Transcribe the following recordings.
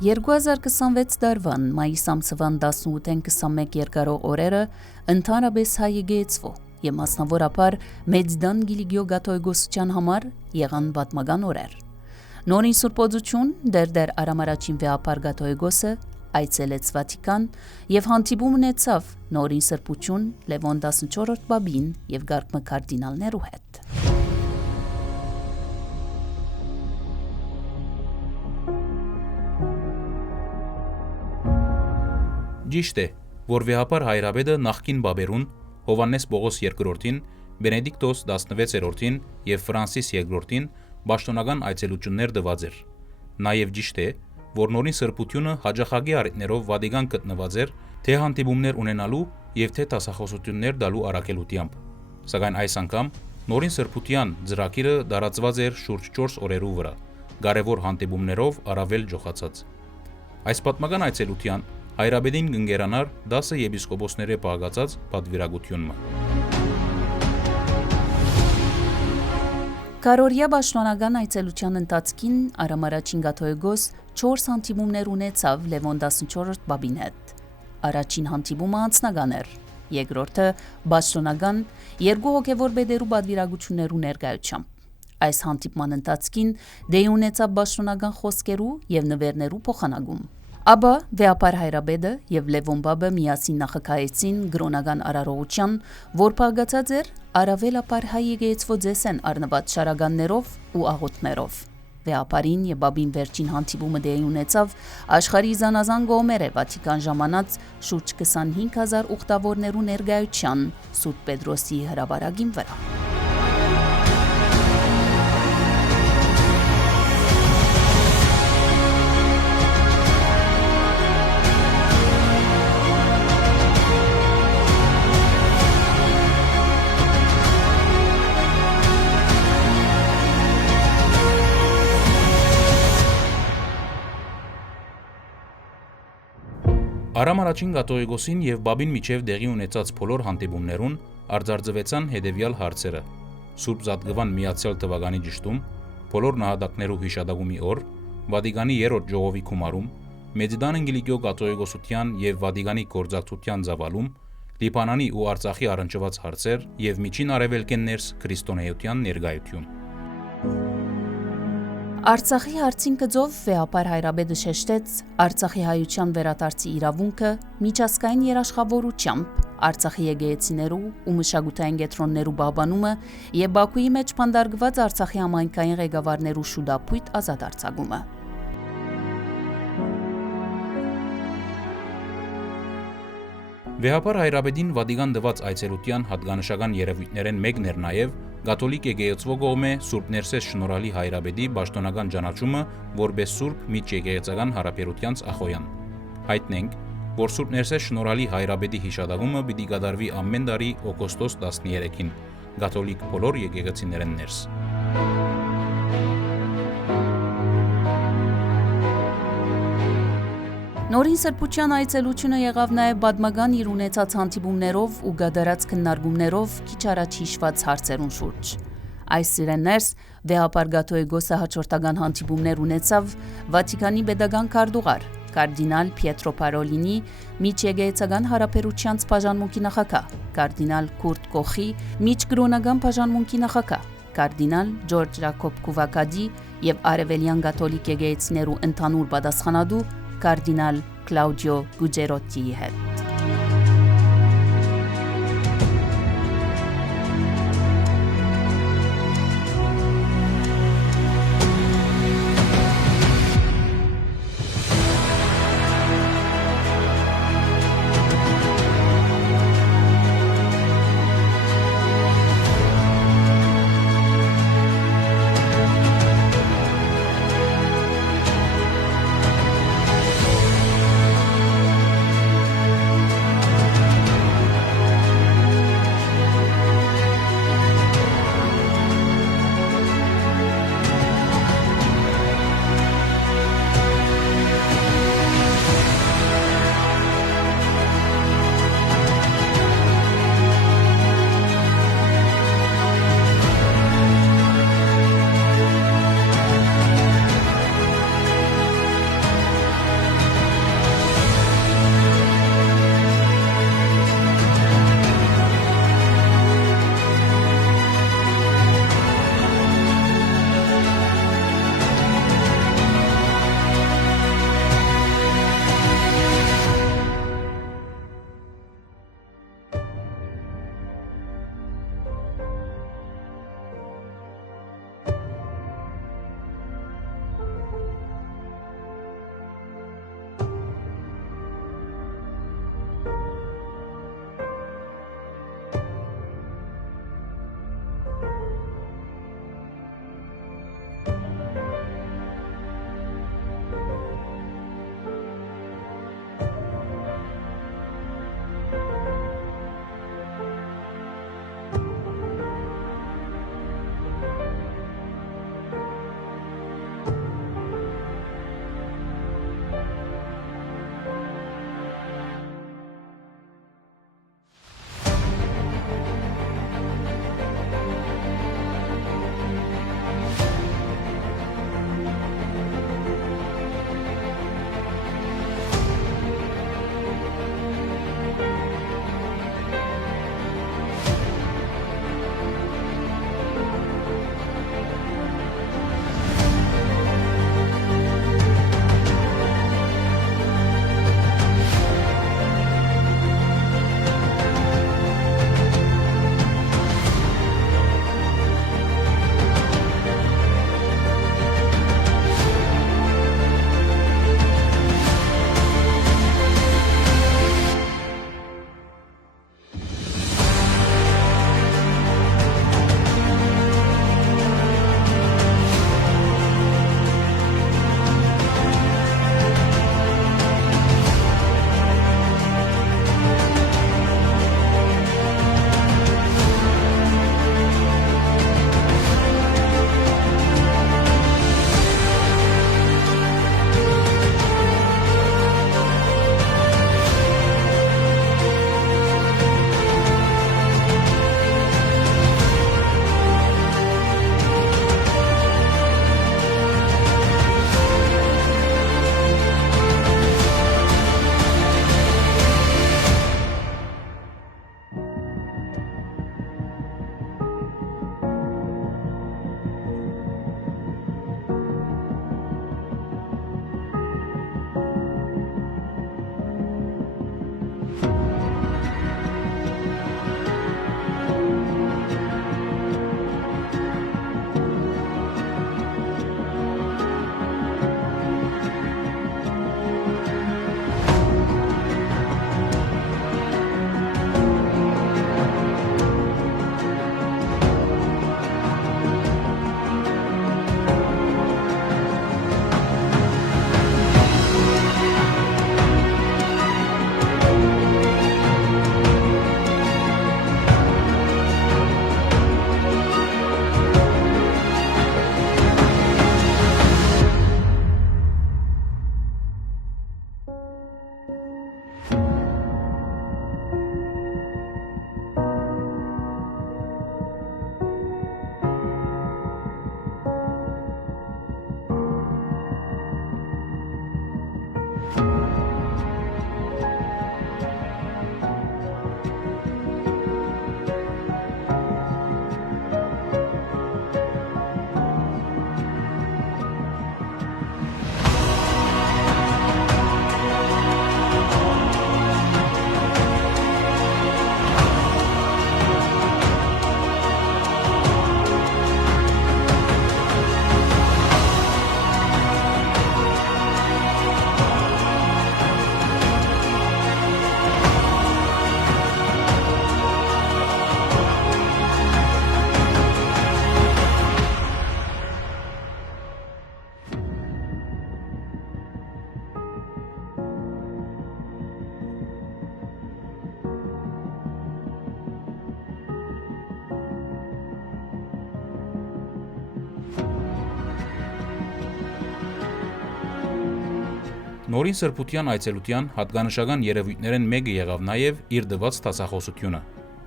2026 դարվան մայիս ամսվան 18-ին 21 երկարող օրերը ընդհանրապես հայ եկեղեցու եւ մասնավորապես Մեծդան Գիլիգիո գաթողիկոսության համար եղան պատմական օրեր։ Նորին սուրբոդություն դեր Արամարաչին վեհապար գաթողիկոսը այցելեց Վատիկան եւ հանդիպում ունեցավ նորին սրբություն Լևոն 14-րդ բաբին եւ գարկմը կարդինալներու հետ։ Ճիշտ է, որ վեհապար Հայրաբեդը նախկին բաբերուն Հովաննես Պողոս II-ին, Բենեդիկտոս 16-րդին եւ Ֆրանսիս II-ին պաշտոնական այցելություններ տված էր։ Նաեւ ճիշտ է, որ նորին սրբությունը հաջախագի առիթներով Վատիկան գտնված էր թե հանդիպումներ ունենալու եւ թե տասախոսություններ տալու առաքելությամբ։ Սակայն այս անգամ նորին սրբության ծրագիրը տարածված էր շուրջ 4 օրերու վրա, կարևոր հանդիպումներով առավել ջոխացած։ Այս պատմական այցելության Հայրաբեդին կընկերանար 10 եպիսկոպոսները պահակացած պատվիրակությունը։ Կարորյա պաշտոնական այցելության ընթացքին Արամարաչին գաթողիկոս 4 հանդիպումներ ունեցավ Լևոն 14-րդ բաբին հետ։ Առաջին հանդիպումը անձնական էր, երկրորդը պաշտոնական երկու հոգևոր բեդերու պատվիրակություններու ներկայությամբ։ Այս հանդիպման ընթացքին դե ունեցավ պաշտոնական խոսքերու եւ նվերներու փոխանակում։ Ապա վեհապար Հայրաբեդը եւ Լևոն բաբը միասին նախակայեցին գրոնական արարողության, որ պահակացած էր առավելապար հայ եկեղեցու ձեսեն առնված շարականներով ու աղոթներով։ Վեհապարին եւ բաբին վերջին հանդիպումը դե ունեցավ աշխարհի զանազան կողմերը Վատիկան ժամանած շուրջ 25000 ուխտավորներու ներկայության Սուրբ Պետրոսի հրապարակին վրա։ Արամարաչին գաթողիկոսին եւ բաբին միջև դեղի ունեցած բոլոր հանդիպումներուն արձարծվեցան հետեւյալ հարցերը. Սուրբ Զատկվան միացյալ թվականի ճշտում, բոլոր նահատակներու հիշատակումի օր, Վատիկանի երրորդ ժողովի գումարում, Մեծդան Գիլիգիո գաթողիկոսության եւ Վատիկանի գործակցության ծավալում, Լիբանանի ու Արցախի առնչված հարցեր եւ միջին արևելքեն ներս քրիստոնեության ներկայություն։ Արցախի հարցին կձով վեհապար Հայրաբեդը շեշտեց Արցախի հայության վերադարձի իրավունքը միջազգային երաշխավորությամբ, Արցախի եկեղեցիներու ու մշակութային կենտրոններու պահպանումը եւ Բաքուի մեջ փանդարգված Արցախի համայնքային ղեկավարներու շուտապույտ ազատարձակումը։ Վեհապար Հայրաբեդին Վատիկան տված այցելության հատկանշական երևույթներեն մեկն էր նաև Կաթոլիկ եկեղեցու կողմէ Սուրբ Ներսես Շնորհալի Հայրաբեդի պաշտոնական ճանաչումը որպես Սուրբ միջեկեղեցական հարաբերությանց ախոյան։ Հայտնենք, որ Սուրբ Ներսես Շնորհալի Հայրաբեդի հիշատակումը պիտի կատարվի ամեն տարի օգոստոս 13-ին կաթոլիկ բոլոր եկեղեցիներեն ներս։ Նորին սրբության այցելությունը եղավ նաև պատմական իր ունեցած հանդիպումներով ու գադարած քննարկումներով քիչ առաջ հիշված հարցերուն շուրջ։ Այս սիրեններս վեհապար գաթողիկոսը հաջորդական հանդիպումներ ունեցավ Վատիկանի պետական քարտուղար կարդինալ Պիետրո Պարոլինի միջեկեղեցական հարաբերությանց բաժանմունքի նախագահ, կարդինալ Կուրտ Կոխի միջկրոնական բաժանմունքի նախագահ, կարդինալ Ջորջ Ժակոբ Կուվակադի եւ արևելյան կաթոլիկ եկեղեցիներու ընդհանուր պատասխանատու կարդինալ Կլաուդիո Գուջերոտիի հետ։ Նորին սրբության այցելության հատկանշական երևույթներն մեկը եղավ նաև իր դված տասախոսությունը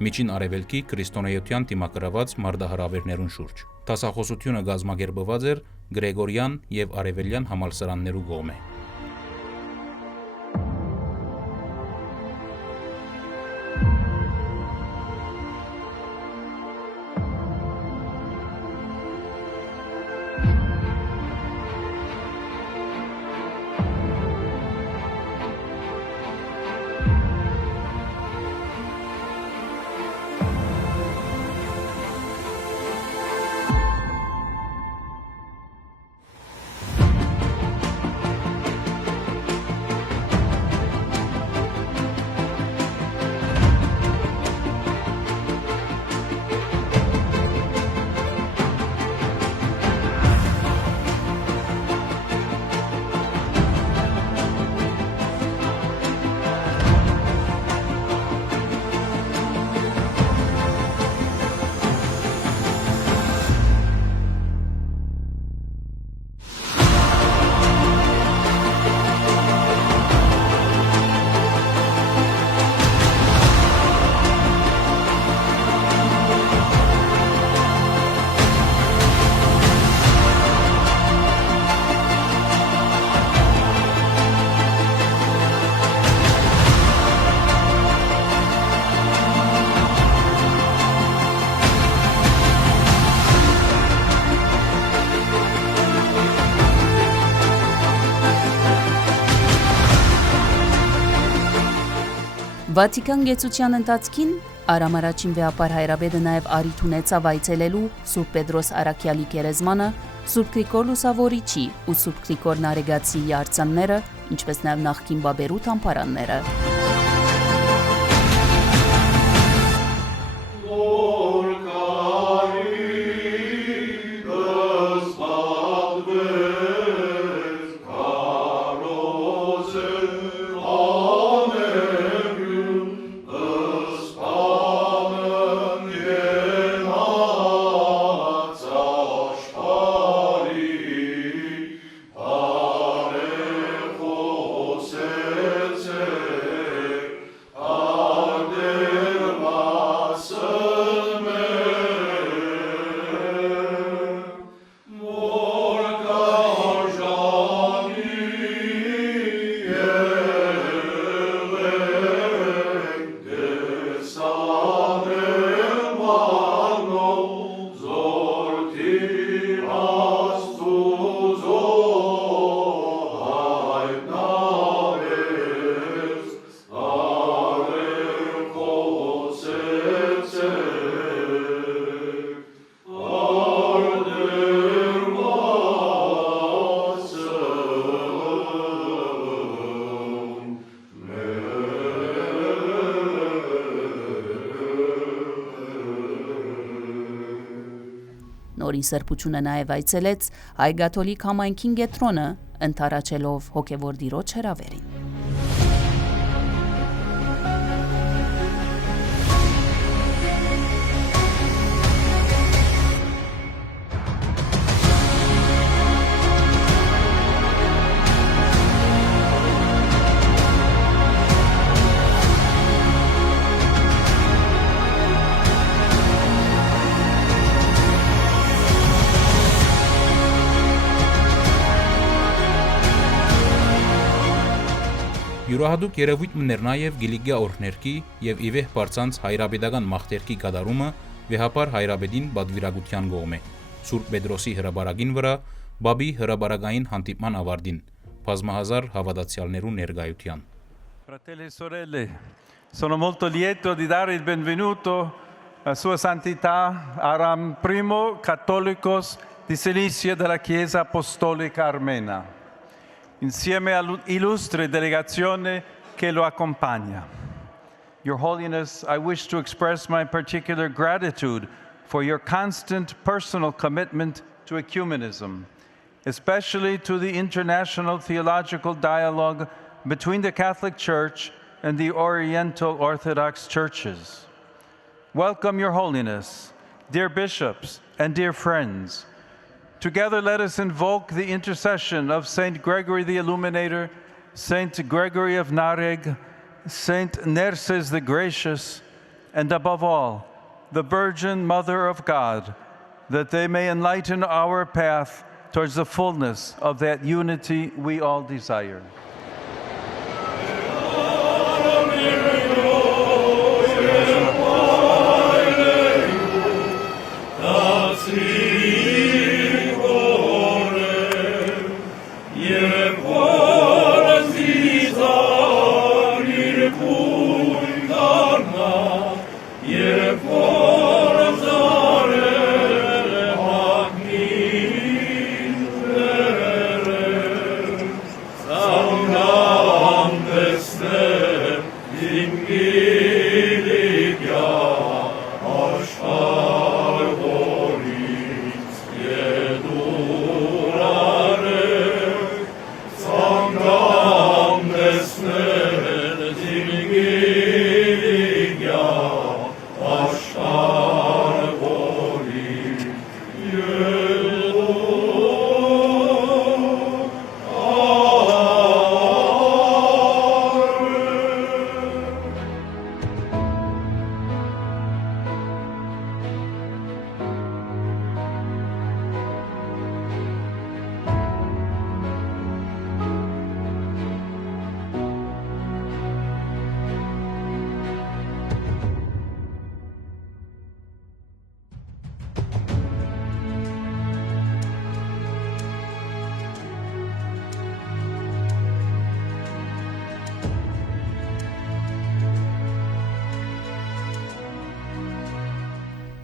միջին արևելքի քրիստոնեության դիմակրաված մարդահրավերներուն շուրջ։ Տասախոսությունը գազմագերբված էր Գրեգորյան եւ Արևելյան համալսարաններու կողմէ։ Վատիկան գեցության ընթացքին Արամ առաջին վեհապար Հայրաբեդը նաև արիթ ունեցավ այցելելու Սուրբ Պետրոս Արաքյալի գերեզմանը, Սուրբ Գրիգոր Լուսավորիչի ու Սուրբ Գրիգոր Նարեգացիի արձանները, ինչպես նաև նախկին Բաբերութ ամփարանները։ Նորին սրբությունը նաև այցելեց հայ կաթոլիկ համայնքին Գետրոնը, ընթառաջելով հոգևոր Տիրոջ հրավերին։ Յուրահատուկ երևույթ մներ նաև Գիլիգիա օրհներքի եւ իվեհ բարձանց հայրաբեդական մաղթերքի կատարումը վեհապար Հայրաբեդին բադվիրագության կողմէ Սուրբ Պետրոսի հրաբարագին վրա Բաբի հրաբարագային հանդիպման ավարտին բազմահազար հավատացյալներու ներկայության։ Fratelli e sorelle, sono molto lieto di dare il benvenuto a Sua Santità Aram I, Cattolicos di Cilicia della Chiesa Apostolica Armena, insieme all'illustre delegazione che lo accompagna. Your Holiness, I wish to express my particular gratitude for your constant personal commitment to ecumenism, especially to the international theological dialogue between the Catholic Church and the Oriental Orthodox churches. Welcome, Your Holiness, dear bishops and dear friends. Together let us invoke the intercession of Saint Gregory the Illuminator Saint Gregory of Nareg, Saint Nerses the Gracious, and above all, the Virgin Mother of God, that they may enlighten our path towards the fullness of that unity we all desire.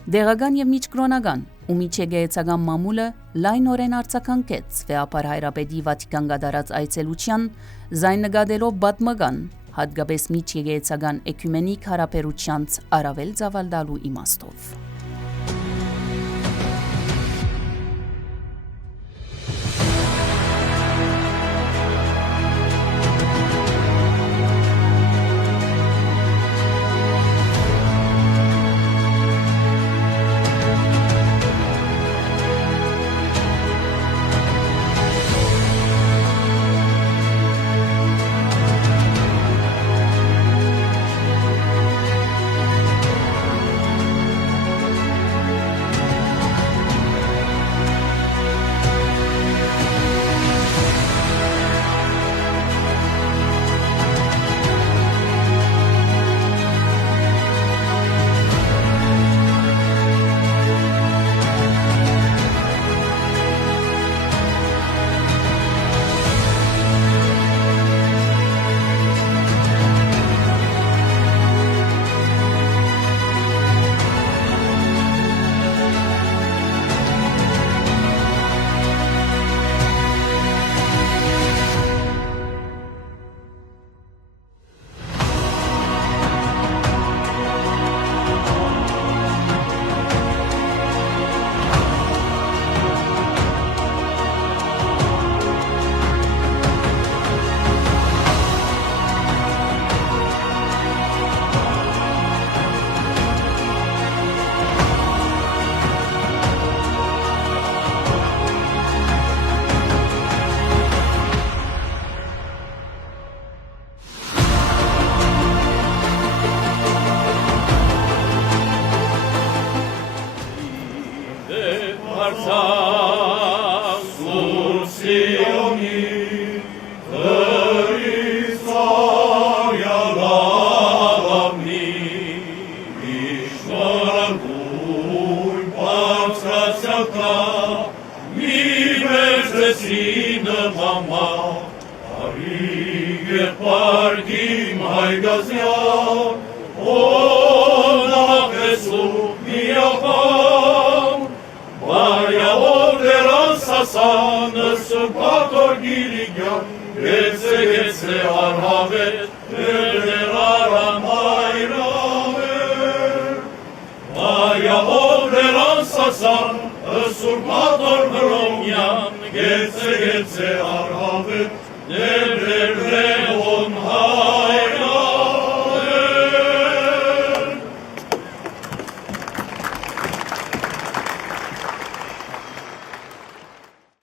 Դեղական եւ միջկրոնական ու միջեգեյցական մամուլը լայնորեն արձագանքեց վեհապար Հայրապետի Վատիկան գդարած այցելության, զայն նկատելով պատմական, հատկապես միջեգեյցական էկումենիկ հարաբերությանց առավել ծավալդալու իմաստով։ Surpator Romyan, Getse, Arhavet,